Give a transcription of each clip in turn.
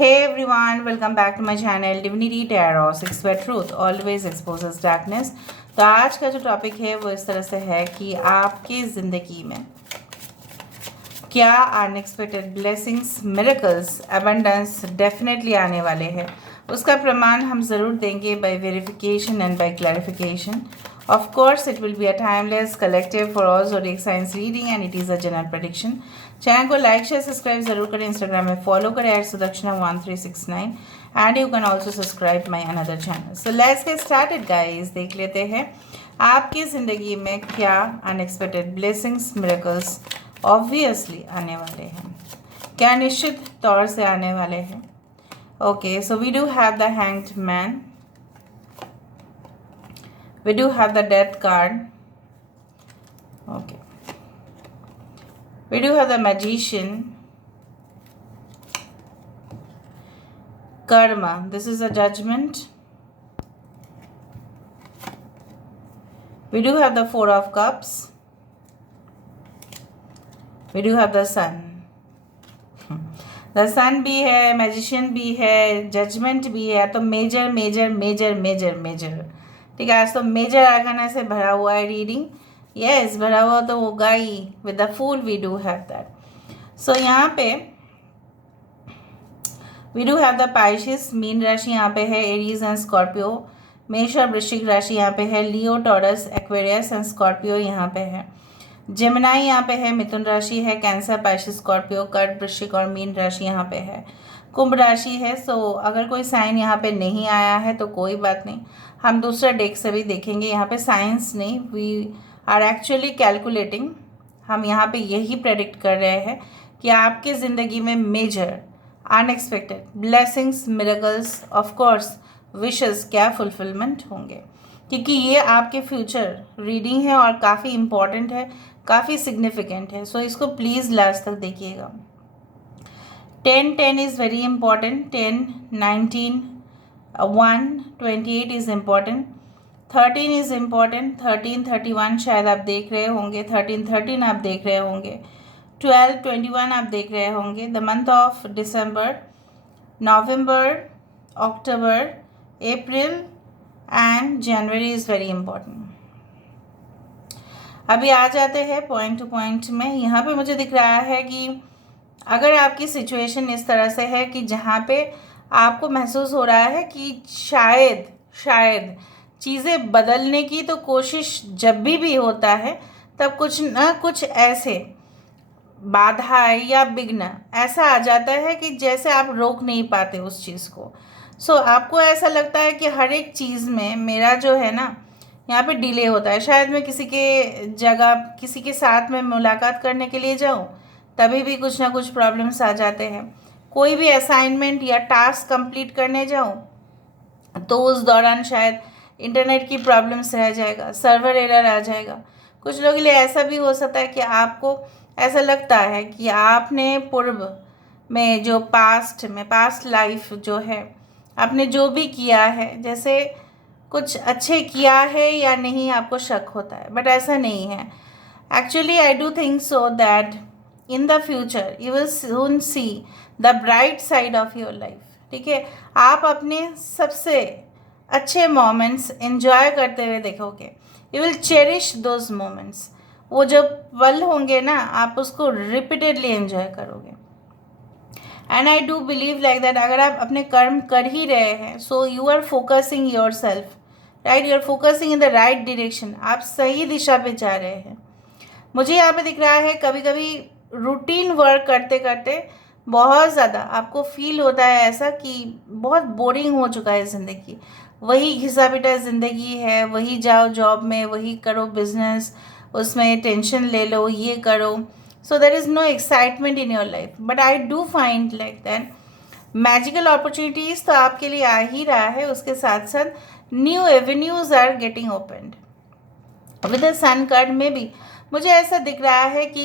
Hey everyone, welcome back to my channel Divinity Tarot 6 where truth always exposes darkness। तो आज का जो topic है वो इस तरह से है कि आपकी ज़िंदगी में क्या unexpected blessings, miracles, abundance definitely आने वाले हैं। उसका प्रमाण हम ज़रूर देंगे by verification and by clarification. Of course, it will be a timeless collective for all zodiac signs reading and it is a general prediction। Channel को लाइक शेयर सब्सक्राइब जरूर करें, इंस्टाग्राम में फॉलो करें @sudakshinah1369 and you can also subscribe my another channel. So let's get started guys. देख लेते हैं आपकी ज़िंदगी में क्या अनएक्सपेक्टेड ब्लेसिंग्स, मिरेकल्स ऑब्वियसली आने वाले हैं, क्या निश्चित तौर से आने वाले हैं। Okay, so we do have the hanged man, we do have the death card. Okay, we do have the magician, karma, this is a judgment. We do have the four of cups, we do have the sun। The sun भी है, magician भी है, judgment भी है, तो major major major major major, ठीक है। आज तो मेजर आर्काना से भरा हुआ है रीडिंग। यस, भरा हुआ तो होगा ही। With the fool we do have that. So यहाँ पे we do have the Pisces, मीन राशि यहाँ पे है, एरीज एंड स्कॉर्पियो। मेष और वृश्चिक राशि यहाँ पे है, लियो, टॉरस, एक्वेरियस एंड स्कॉर्पियो यहाँ पे है। जेमिनाई यहाँ पे है, मिथुन राशि है, कैंसर, पाइशिस, स्कॉर्पियो, कर्क, वृश्चिक और मीन राशि यहाँ पे है। कुंभ राशि है। सो अगर कोई साइन यहाँ पे नहीं आया है तो कोई बात नहीं, हम दूसरा डेक से भी देखेंगे। यहाँ पे साइंस नहीं, वी आर एक्चुअली कैलकुलेटिंग। हम यहाँ पे यही प्रेडिक्ट कर रहे हैं कि आपके ज़िंदगी में major unexpected blessings, miracles, of course wishes क्या फुलफिलमेंट होंगे, क्योंकि ये आपके फ्यूचर रीडिंग है और काफ़ी इम्पॉर्टेंट है, काफ़ी सिग्निफिकेंट है। सो इसको प्लीज़ लास्ट तक देखिएगा। 10 is very important, 10, 19, 1, 28 is important, 13 is important, 13, 31 शायद आप देख रहे होंगे, 13, 13 आप देख रहे होंगे, 12, 21 आप देख रहे होंगे। The month of December, November, October, April and January is very important. अभी आ जाते हैं पॉइंट टू पॉइंट में। यहाँ पे मुझे दिख रहा है कि अगर आपकी सिचुएशन इस तरह से है कि जहाँ पे आपको महसूस हो रहा है कि शायद चीज़ें बदलने की तो कोशिश जब भी होता है तब कुछ ना कुछ ऐसे बाधाएं या विघ्न ऐसा आ जाता है कि जैसे आप रोक नहीं पाते उस चीज़ को। सो आपको ऐसा लगता है कि हर एक चीज़ में मेरा जो है ना यहाँ पे डिले होता है। शायद मैं किसी के जगह किसी के साथ में मुलाकात करने के लिए जाऊँ, तभी भी कुछ ना कुछ प्रॉब्लम्स आ जाते हैं। कोई भी असाइनमेंट या टास्क कंप्लीट करने जाऊँ तो उस दौरान शायद इंटरनेट की प्रॉब्लम्स रह जाएगा, सर्वर एरर आ जाएगा। कुछ लोगों के लिए ऐसा भी हो सकता है कि आपको ऐसा लगता है कि आपने पूर्व में जो पास्ट लाइफ जो है आपने जो भी किया है, जैसे कुछ अच्छे किया है या नहीं, आपको शक होता है, बट ऐसा नहीं है। Actually I do think so that in the future you will soon see the bright side of your life। ठीक है, आप अपने सबसे अच्छे मोमेंट्स एंजॉय करते हुए देखोगे। You will cherish those moments. वो जब पल होंगे ना, आप उसको रिपीटेडली एंजॉय करोगे। And I do believe like that अगर आप अपने कर्म कर ही रहे हैं, so you are focusing yourself right, you are focusing in the right direction. आप सही दिशा पे जा रहे हैं। मुझे यहाँ पे दिख रहा है कभी कभी रूटीन वर्क करते करते बहुत ज़्यादा आपको फील होता है ऐसा कि बहुत बोरिंग हो चुका है ज़िंदगी, वही घिसा पिटा ज़िंदगी है, वही जाओ जॉब में, वही करो बिजनेस, उसमें टेंशन ले लो, ये करो। So there is no excitement in your life. But I do find like that magical opportunities तो आपके लिए आ ही रहा है, उसके साथ साथ new avenues are getting opened. With the sun card में भी मुझे ऐसा दिख रहा है कि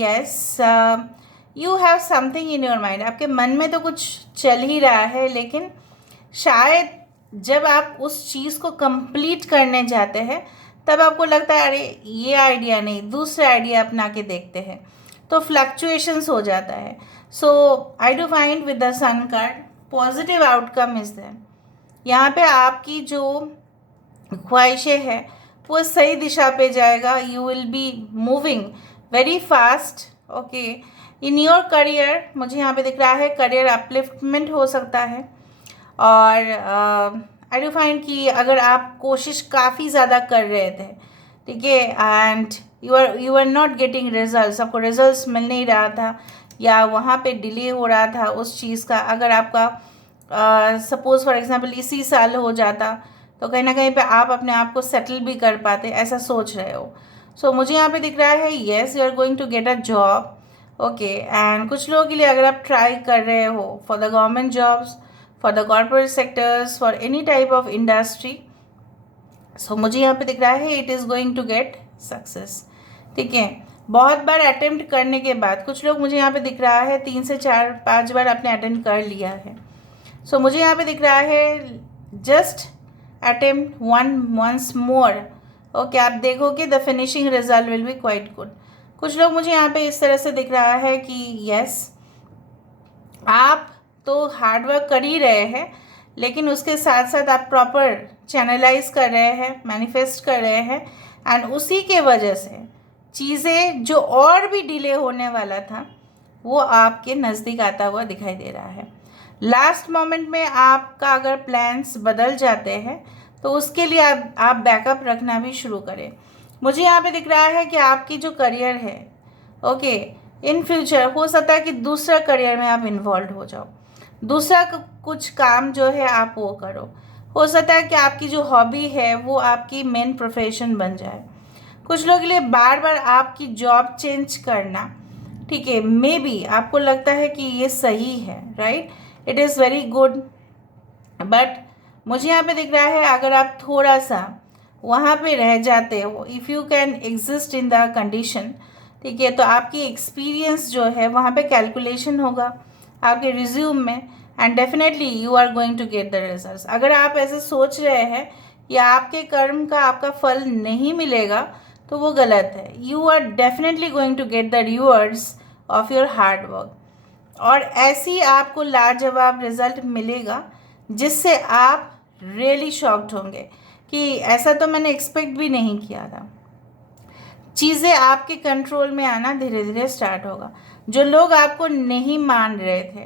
yes you have something in your mind. आपके मन में तो कुछ चल ही रहा है, लेकिन शायद जब आप उस चीज़ को कंप्लीट करने जाते हैं तब आपको लगता है अरे ये आइडिया नहीं, दूसरा आइडिया अपना के देखते हैं, तो फ्लक्चुएशंस हो जाता है। So I do find with the sun card positive outcome is there. यहाँ पे आपकी जो ख्वाहिशें हैं वो सही दिशा पे जाएगा। You will be moving very fast. Okay, in your career मुझे यहाँ पे दिख रहा है करियर अपलिफ्टमेंट हो सकता है। और आई डू फाइंड कि अगर आप कोशिश काफ़ी ज़्यादा कर रहे थे, ठीक है, and you are not getting results, आपको रिजल्ट्स मिल नहीं रहा था या वहाँ पे डिले हो रहा था उस चीज़ का, अगर आपका सपोज़ फॉर एग्जांपल इसी साल हो जाता तो कहीं ना कहीं पे आप अपने आप को सेटल भी कर पाते, ऐसा सोच रहे हो। सो मुझे यहाँ पे दिख रहा है yes, you are going to get a job. Okay, and कुछ लोगों के लिए अगर आप ट्राई कर रहे हो for the government jobs, for the corporate sectors, for any type of industry, so मुझे यहाँ पे दिख रहा है it is going to get success. ठीक है, बहुत बार अटेम्प्ट करने के बाद, कुछ लोग मुझे यहाँ पे दिख रहा है 3 से 4 5 बार आपने अटेम्प्ट कर लिया है। सो मुझे यहाँ पे दिख रहा है just attempt once more. Okay, आप देखोगे the finishing result will be quite good. कुछ लोग मुझे यहाँ पे इस तरह से दिख रहा है कि यस, आप तो हार्ड वर्क कर ही रहे हैं, लेकिन उसके साथ साथ आप प्रॉपर चैनलाइज कर रहे हैं, मैनिफेस्ट कर रहे हैं, एंड उसी के वजह से चीज़ें जो और भी डिले होने वाला था वो आपके नज़दीक आता हुआ दिखाई दे रहा है। लास्ट मोमेंट में आपका अगर प्लान्स बदल जाते हैं तो उसके लिए आप बैकअप रखना भी शुरू करें। मुझे यहाँ पे दिख रहा है कि आपकी जो करियर है, ओके, इन फ्यूचर हो सकता है कि दूसरा करियर में आप इन्वॉल्व हो जाओ, दूसरा कुछ काम जो है आप वो करो। हो सकता है कि आपकी जो हॉबी है वो आपकी मेन प्रोफेशन बन जाए। कुछ लोगों के लिए बार बार आपकी जॉब चेंज करना, ठीक है, मे बी आपको लगता है कि ये सही है, right, it is very good, but मुझे यहाँ पे दिख रहा है अगर आप थोड़ा सा वहाँ पे रह जाते हो, if you can exist in the condition, ठीक है, तो आपकी एक्सपीरियंस जो है वहाँ पे कैलकुलेशन होगा आपके रिज्यूम में, and definitely you are going to get the results. अगर आप ऐसे सोच रहे हैं कि आपके कर्म का आपका फल नहीं मिलेगा तो वो गलत है। You are definitely going to get the rewards of your hard work, और ऐसी आपको लाजवाब रिजल्ट मिलेगा जिससे आप रियली शॉक्ड होंगे कि ऐसा तो मैंने एक्सपेक्ट भी नहीं किया था। चीज़ें आपके कंट्रोल में आना धीरे धीरे स्टार्ट होगा। जो लोग आपको नहीं मान रहे थे,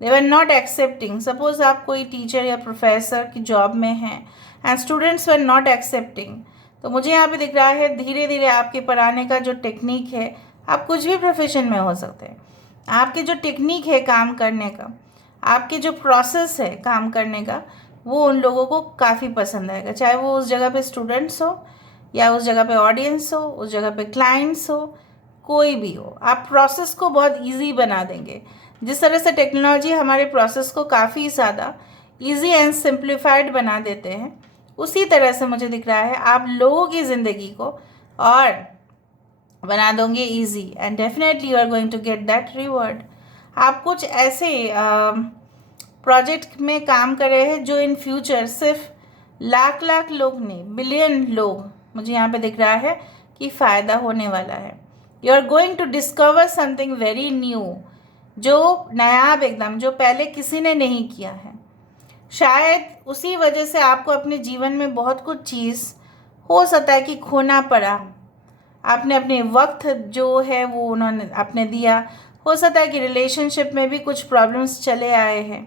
दे वर नॉट एक्सेप्टिंग, सपोज आप कोई टीचर या प्रोफेसर की जॉब में हैं and students were not accepting, तो मुझे यहाँ पे दिख रहा है धीरे धीरे आपके पढ़ाने का जो टेक्निक है, आप कुछ भी प्रोफेशन में हो सकते हैं, आपके जो टेक्निक है काम करने का, आपके जो प्रोसेस है काम करने का, वो उन लोगों को काफ़ी पसंद आएगा, चाहे वो उस जगह पे स्टूडेंट्स हो या उस जगह पे ऑडियंस हो, उस जगह पे क्लाइंट्स हो, कोई भी हो, आप प्रोसेस को बहुत इजी बना देंगे। जिस तरह से टेक्नोलॉजी हमारे प्रोसेस को काफ़ी ज़्यादा इजी एंड सिंप्लीफाइड बना देते हैं, उसी तरह से मुझे दिख रहा है आप लोगों की ज़िंदगी को और बना दोगे easy, and definitely you are going to get that reward. आप कुछ ऐसे प्रोजेक्ट में काम कर रहे हैं जो इन फ्यूचर सिर्फ लाख लाख लोग नहीं, बिलियन लोग, मुझे यहाँ पे दिख रहा है कि फ़ायदा होने वाला है। You are going to discover something very new, जो नायाब एकदम, जो पहले किसी ने नहीं किया है। शायद उसी वजह से आपको अपने जीवन में बहुत कुछ चीज़ हो सकता है कि खोना पड़ा, आपने अपने वक्त जो है वो उन्होंने आपने दिया, हो सकता है कि रिलेशनशिप में भी कुछ प्रॉब्लम्स चले आए हैं,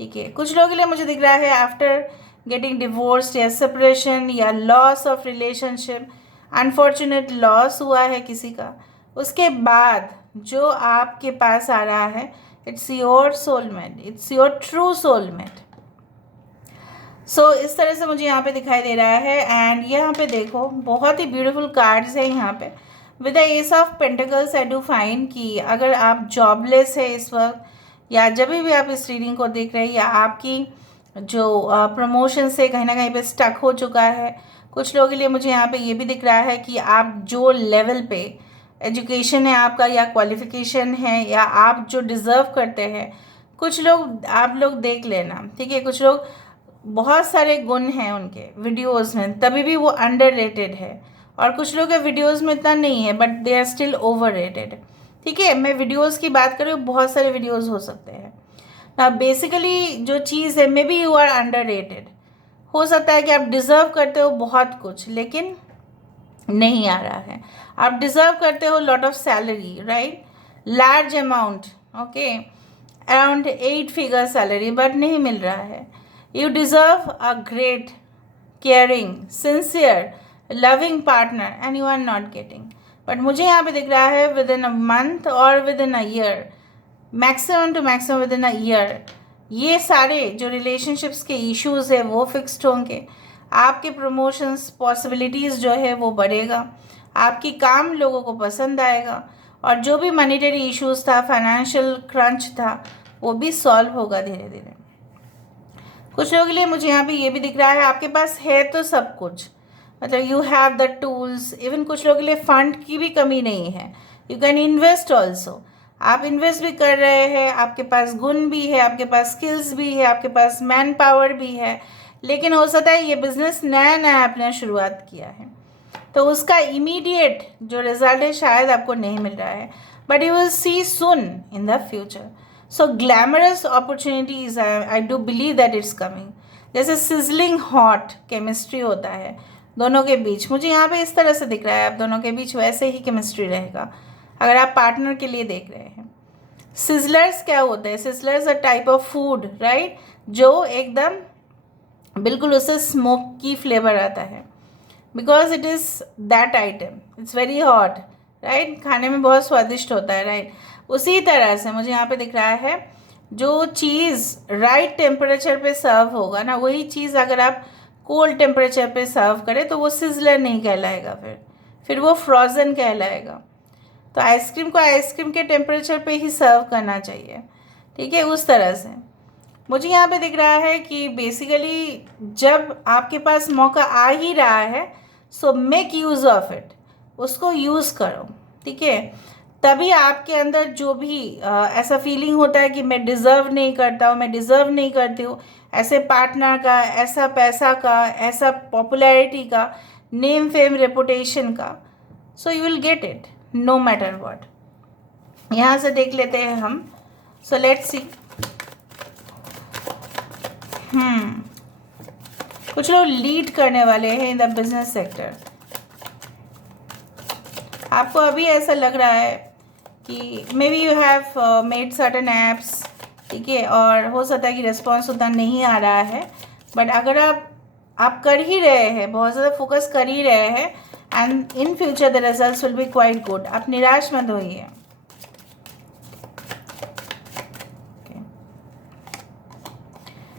ठीक है। कुछ लोगों के लिए मुझे दिख रहा है आफ्टर गेटिंग डिवोर्स या सेपरेशन या loss of relationship, unfortunate loss हुआ है किसी का, उसके बाद जो आपके पास आ रहा है, it's your soulmate, it's your true soulmate. So इस तरह से मुझे यहाँ पे दिखाई दे रहा है। एंड यहाँ पे देखो बहुत ही ब्यूटीफुल कार्ड्स है यहाँ पे with the S of pentacles. I do find कि अगर आप जॉबलेस है इस वक्त, या जब भी आप इस रीडिंग को देख रहे हैं, या आपकी जो प्रमोशन से कहीं ना कहीं पे स्टक हो चुका है, कुछ लोगों के लिए मुझे यहाँ पे ये भी दिख रहा है कि आप जो लेवल पे एजुकेशन है आपका, या क्वालिफिकेशन है, या आप जो डिज़र्व करते हैं, कुछ लोग आप लोग देख लेना, ठीक है। कुछ लोग बहुत सारे गुण हैं उनके वीडियोस में, तभी भी वो अंडररेटेड है, और कुछ लोग के वीडियोस में इतना नहीं है but they are still overrated, ठीक है। मैं वीडियोस की बात कर रही हूँ, बहुत सारे वीडियोस हो सकते हैं। ना बेसिकली जो चीज़ है, maybe you are underrated. हो सकता है कि आप डिज़र्व करते हो बहुत कुछ, लेकिन नहीं आ रहा है। आप डिज़र्व करते हो lot of salary, right, large amount, okay, around 8 figure salary, but नहीं मिल रहा है। You deserve a great, caring, sincere, loving partner and you are not getting. But मुझे यहाँ पे दिख रहा है विद इन अ मंथ और within a year, maximum to maximum within a year, ये सारे जो रिलेशनशिप्स के इश्यूज़ है वो फिक्स्ड होंगे। आपके प्रमोशंस पॉसिबिलिटीज़ जो है वो बढ़ेगा, आपकी काम लोगों को पसंद आएगा, और जो भी मॉनेटरी इश्यूज़ था, फाइनेंशियल क्रंच था, वो भी सॉल्व होगा धीरे धीरे। कुछ लोगों के लिए मुझे यहाँ पे ये भी दिख रहा है, आपके पास है तो सब कुछ, मतलब you have the tools. Even कुछ लोगों के लिए फंड की भी कमी नहीं है, यू कैन इन्वेस्ट ऑल्सो। आप इन्वेस्ट भी कर रहे हैं, आपके पास गुण भी है, आपके पास स्किल्स भी है, आपके पास मैन पावर भी है, लेकिन हो सकता है ये बिज़नेस नया नया आपने शुरुआत किया है, तो उसका इमीडिएट जो रिजल्ट है शायद आपको नहीं मिल रहा है, but you will see soon in the future. So glamorous opportunities, I do believe that it's coming. जैसे सिजलिंग हॉट केमिस्ट्री होता है दोनों के बीच, मुझे यहाँ पे इस तरह से दिख रहा है आप दोनों के बीच वैसे ही केमिस्ट्री रहेगा अगर आप पार्टनर के लिए देख रहे हैं। सिजलर्स क्या होता है? Sizzlers a type of food, right, जो एकदम बिल्कुल उससे स्मोक की फ्लेवर आता है, because it is that item, it's very hot, right, खाने में बहुत स्वादिष्ट होता है, राइट। उसी तरह से मुझे यहाँ पे दिख रहा है जो चीज़ राइट टेम्परेचर पे सर्व होगा ना, वही चीज़ अगर आप कोल्ड टेम्परेचर पे सर्व करें तो वो सिजलर नहीं कहलाएगा, फिर वो फ्रोज़न कहलाएगा। तो आइसक्रीम को आइसक्रीम के टेम्परेचर पे ही सर्व करना चाहिए, ठीक है, उस तरह से। मुझे यहाँ पे दिख रहा है कि बेसिकली जब आपके पास मौका आ ही रहा है, so make use of it, उसको यूज़ करो, ठीक है। तभी आपके अंदर जो भी ऐसा फीलिंग होता है कि मैं डिज़र्व नहीं करता हूँ, मैं डिज़र्व नहीं करती हूँ ऐसे पार्टनर का, ऐसा पैसा का, ऐसा पॉपुलैरिटी का, नेम फेम रेपुटेशन का, so you will get it no matter what. यहाँ से देख लेते हैं हम। So let's see. कुछ लोग लीड करने वाले हैं इन द बिजनेस सेक्टर। आपको अभी ऐसा लग रहा है कि may be you have made certain apps, ठीक है, और हो सकता है कि रिस्पॉन्स उतना नहीं आ रहा है, बट अगर आप कर ही रहे हैं, बहुत ज़्यादा फोकस कर ही रहे हैं, and in future the results will be quite good. आप निराश मत होइए।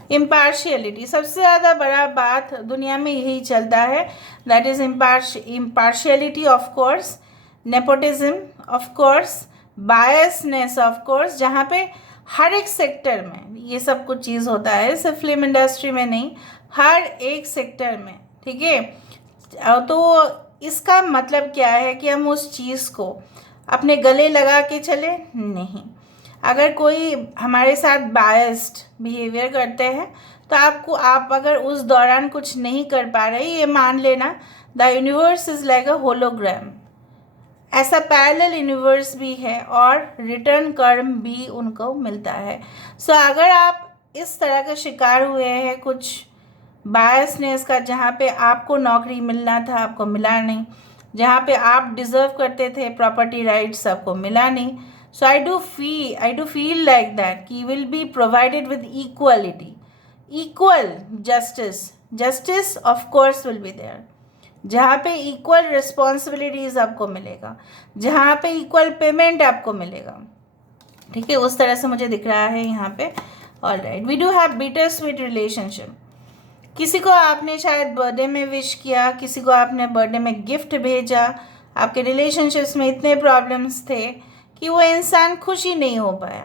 इम्पार्शियलिटी, सबसे ज़्यादा बड़ा बात दुनिया में यही चलता है, that is impartiality of course, nepotism of course, biasness of course, जहाँ पे हर एक सेक्टर में ये सब कुछ चीज़ होता है, सिर्फ फिल्म इंडस्ट्री में नहीं, हर एक सेक्टर में, ठीक है। तो इसका मतलब क्या है कि हम उस चीज़ को अपने गले लगा के चले? नहीं। अगर कोई हमारे साथ बायस्ड बिहेवियर करते हैं तो आप अगर उस दौरान कुछ नहीं कर पा रहे, ये मान लेना the universe is like a hologram, ऐसा पैरेलल यूनिवर्स भी है और रिटर्न कर्म भी उनको मिलता है। सो अगर आप इस तरह का शिकार हुए हैं कुछ बायसनेस का, जहाँ पे आपको नौकरी मिलना था आपको मिला नहीं, जहाँ पे आप डिज़र्व करते थे प्रॉपर्टी राइट्स आपको मिला नहीं, so I do feel like that कि will be provided with equality, equal justice of course will be there, जहाँ पे इक्वल रिस्पॉन्सिबिलिटीज़ आपको मिलेगा, जहाँ पे इक्वल पेमेंट आपको मिलेगा, ठीक है, उस तरह से मुझे दिख रहा है यहाँ पे। Alright, we do have bitter sweet relationship. किसी को आपने शायद बर्थडे में विश किया, किसी को आपने बर्थडे में गिफ्ट भेजा, आपके रिलेशनशिप्स में इतने प्रॉब्लम्स थे कि वो इंसान खुश ही नहीं हो पाया,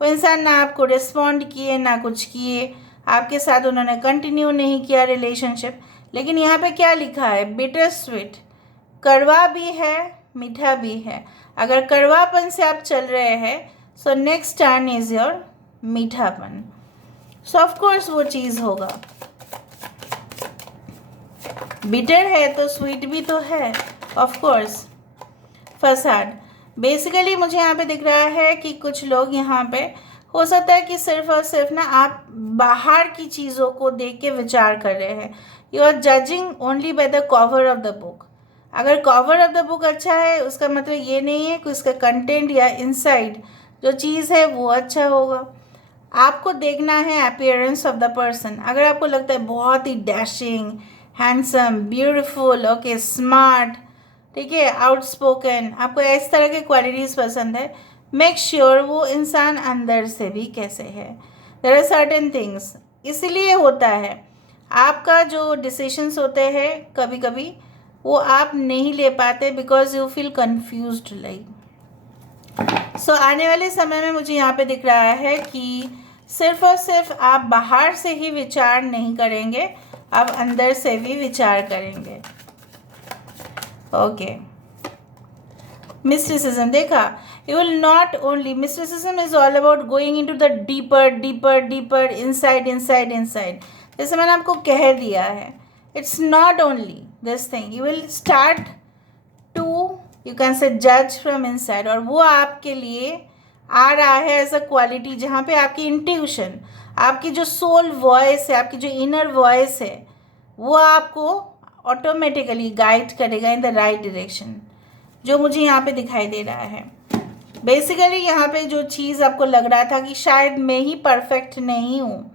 वो इंसान ना आपको रिस्पॉन्ड किए ना कुछ किए, आपके साथ उन्होंने कंटिन्यू नहीं किया रिलेशनशिप। लेकिन यहाँ पे क्या लिखा है? बिटर स्वीट, कड़वा भी है मीठा भी है। अगर कड़वापन से आप चल रहे हैं, so next turn is your मीठापन। सो ऑफ कोर्स वो चीज़ होगा, बिटर है तो स्वीट भी तो है, ऑफ कोर्स। फसाड, बेसिकली मुझे यहाँ पे दिख रहा है कि कुछ लोग यहाँ पे हो सकता है कि सिर्फ और सिर्फ ना आप बाहर की चीज़ों को देख के विचार कर रहे हैं। You are judging only by the cover of the book. अगर कवर ऑफ द बुक अच्छा है उसका मतलब ये नहीं है कि उसका कंटेंट या इनसाइड जो चीज़ है वो अच्छा होगा। आपको देखना है अपीयरेंस ऑफ द पर्सन। अगर आपको लगता है बहुत ही dashing, handsome, beautiful, okay, smart, ठीक है, आउटस्पोकन, आपको इस तरह के क्वालिटीज़ पसंद है, मेक श्योर वो इंसान अंदर से भी कैसे है। देयर आर सर्टेन थिंग्स, इसलिए होता है आपका जो डिसीशंस होते हैं कभी कभी वो आप नहीं ले पाते because you feel confused like. So आने वाले समय में मुझे यहाँ पे दिख रहा है कि सिर्फ और सिर्फ आप बाहर से ही विचार नहीं करेंगे, आप अंदर से भी विचार करेंगे। ओके, mysticism देखा, you will not only, mysticism is all about going into the deeper inside। जैसे मैंने आपको कह दिया है, it's not only this thing, you will start to, you can say, judge from inside। और वो आपके लिए आ रहा है एज अ क्वालिटी जहाँ पे आपकी इंट्यूशन, आपकी जो सोल वॉइस है, आपकी जो इनर वॉइस है, वो आपको ऑटोमेटिकली गाइड करेगा इन द राइट डायरेक्शन, जो मुझे यहाँ पे दिखाई दे रहा है। बेसिकली यहाँ पे जो चीज़ आपको लग रहा था कि शायद मैं ही परफेक्ट नहीं हूँ,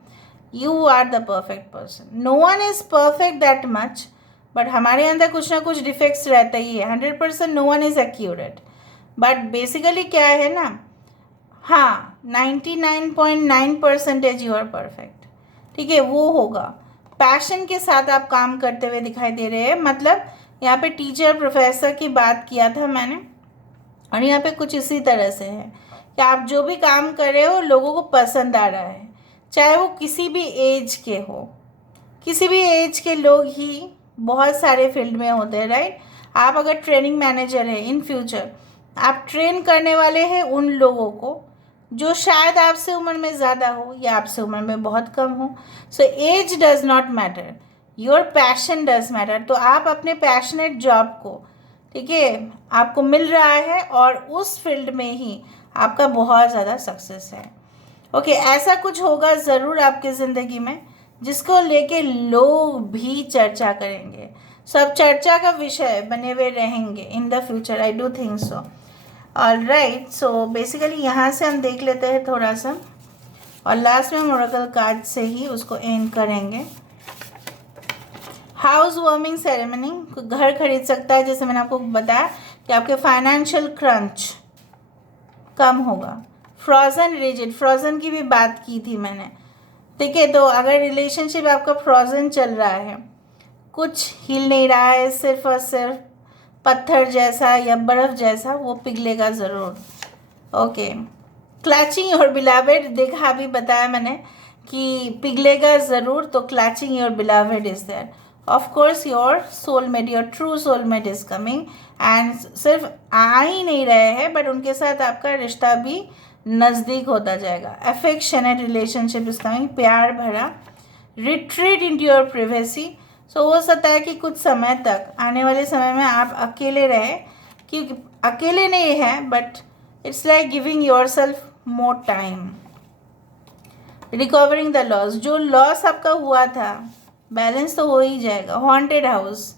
you are the perfect person. No one is perfect that much, but हमारे अंदर कुछ ना कुछ डिफेक्ट्स रहता ही है। 100% no one is accurate, but basically क्या है ना, हाँ, 99.9% यू आर परफेक्ट, ठीक है, वो होगा। पैशन के साथ आप काम करते हुए दिखाई दे रहे हैं। मतलब यहाँ पे टीचर प्रोफेसर की बात किया था मैंने, और यहाँ पे कुछ इसी तरह से है कि आप जो भी काम कर रहे हो लोगों को पसंद आ रहा है, चाहे वो किसी भी एज के हो। किसी भी एज के लोग ही बहुत सारे फील्ड में होते हैं, राइट। आप अगर ट्रेनिंग मैनेजर है, इन फ्यूचर आप ट्रेन करने वाले हैं उन लोगों को जो शायद आपसे उम्र में ज़्यादा हो या आपसे उम्र में बहुत कम हो। So age does not matter, your passion does matter. तो आप अपने पैशनेट जॉब को, ठीक है, आपको मिल रहा है और उस फील्ड में ही आपका बहुत ज़्यादा सक्सेस है। ओके, ऐसा कुछ होगा ज़रूर आपकी ज़िंदगी में जिसको लेके लोग भी चर्चा करेंगे, सब चर्चा का विषय बने हुए रहेंगे in the future. I do think so. Alright, so basically यहाँ से हम देख लेते हैं थोड़ा सा, और लास्ट में हम ओरेकल कार्ड से ही उसको एंड करेंगे। हाउस वार्मिंग सेरेमनी, घर खरीद सकता है, जैसे मैंने आपको बताया कि आपके फाइनेंशियल क्रंच कम होगा। फ्रोज़न रिजिड, फ्रोज़न की भी बात की थी मैंने, ठीक है। तो अगर रिलेशनशिप आपका फ्रोज़न चल रहा है, कुछ हिल नहीं रहा है, सिर्फ और सिर्फ पत्थर जैसा या बर्फ़ जैसा, वो पिघलेगा ज़रूर। ओके, क्लचिंग योर बिलावेड, देखा अभी बताया मैंने कि पिघलेगा ज़रूर, तो clutching your beloved is there. Of course your soulmate, your true soulmate is coming, and सिर्फ आ ही नहीं रहे हैं बट उनके साथ आपका रिश्ता भी नज़दीक होता जाएगा। अफेक्शनेट रिलेशनशिप इज़ कमिंग, प्यार भरा। रिट्रीट इनटू योर प्रिवेसी, सो हो सकता है कि कुछ समय तक, आने वाले समय में आप अकेले रहे, क्योंकि अकेले नहीं है but it's like giving yourself more time. Recovering the loss, जो लॉस आपका हुआ था बैलेंस तो हो ही जाएगा। Haunted house,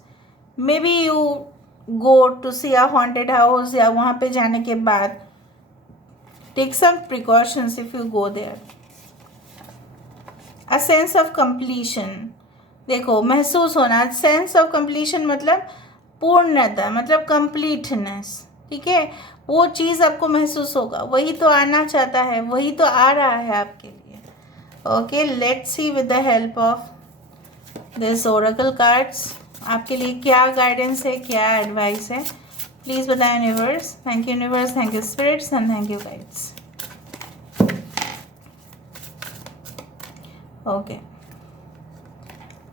maybe you go to see a haunted house, या वहाँ पे जाने के बाद take some precautions if you go there. A sense of completion, देखो महसूस होना, सेंस ऑफ कंप्लीशन मतलब पूर्णता, मतलब कंप्लीटनेस, ठीक है, वो चीज़ आपको महसूस होगा, वही तो आना चाहता है, वही तो आ रहा है आपके लिए। Okay, let's see with the help of this Oracle cards आपके लिए क्या गाइडेंस है, क्या एडवाइस है, प्लीज़ बताएं universe. Thank you universe, thank you spirits, and thank you guides. Okay,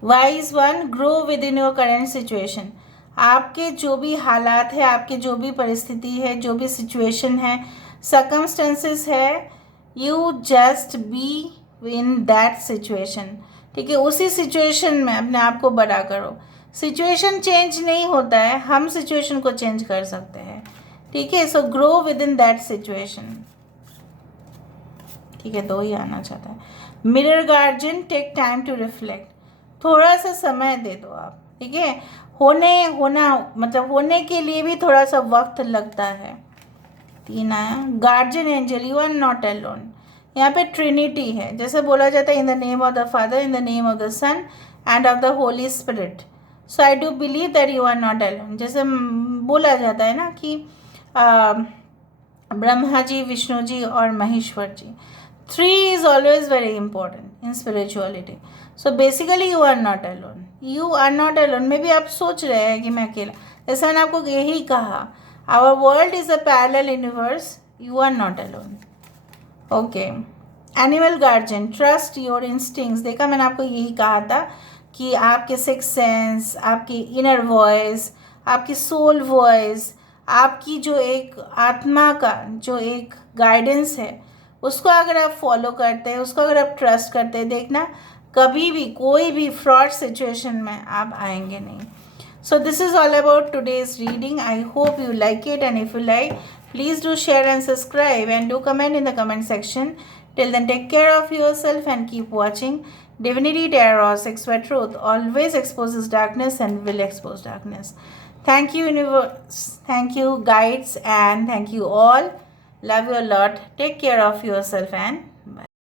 wise one, grow within your current situation. आपके जो भी हालात है, आपकी जो भी परिस्थिति है, जो भी सिचुएशन है, सर्कमस्टेंसेस है, you just be in that situation, ठीक है, उसी सिचुएशन में अपने आप को बड़ा करो। सिचुएशन चेंज नहीं होता है, हम सिचुएशन को चेंज कर सकते हैं, ठीक है। So grow within that situation, ठीक है, 2 ही आना चाहता है। Mirror guardian, take time to reflect, थोड़ा सा समय दे दो आप, ठीक है। होने के लिए भी थोड़ा सा वक्त लगता है। 3 आया। Guardian angel, you are not alone. यहाँ पे ट्रिनिटी है, जैसे बोला जाता है in the name of the father, in the name of the son and of the holy spirit. So I do believe that you are not alone. जैसे बोला जाता है ना कि ब्रह्मा जी, विष्णु जी और Maheshwar ji, 3 is always very important in spirituality. So basically you are not alone, you are not alone. मे भी आप सोच रहे हैं कि मैं अकेला, जैसे मैंने आपको यही कहा, our world is a parallel universe, you are not alone. Okay. Animal guardian, trust your instincts. देखा, मैंने आपको यही कहा था कि आपके सिक्स सेंस, आपकी इनर वॉइस, आपकी सोल वॉइस, आपकी जो एक आत्मा का जो एक गाइडेंस है, उसको अगर आप फॉलो करते हैं, उसको अगर आप ट्रस्ट करते हैं, देखना कभी भी कोई भी फ्रॉड सिचुएशन में आप आएंगे नहीं। So this is all about today's reading. I hope you like it, and if you like, please do share and subscribe and do comment in the comment section. Till then, take care of yourself and keep watching. Divinity Tarot, Sex for Truth always exposes darkness and will expose darkness. Thank you, universe. Thank you, guides, and thank you all. Love you a lot. Take care of yourself and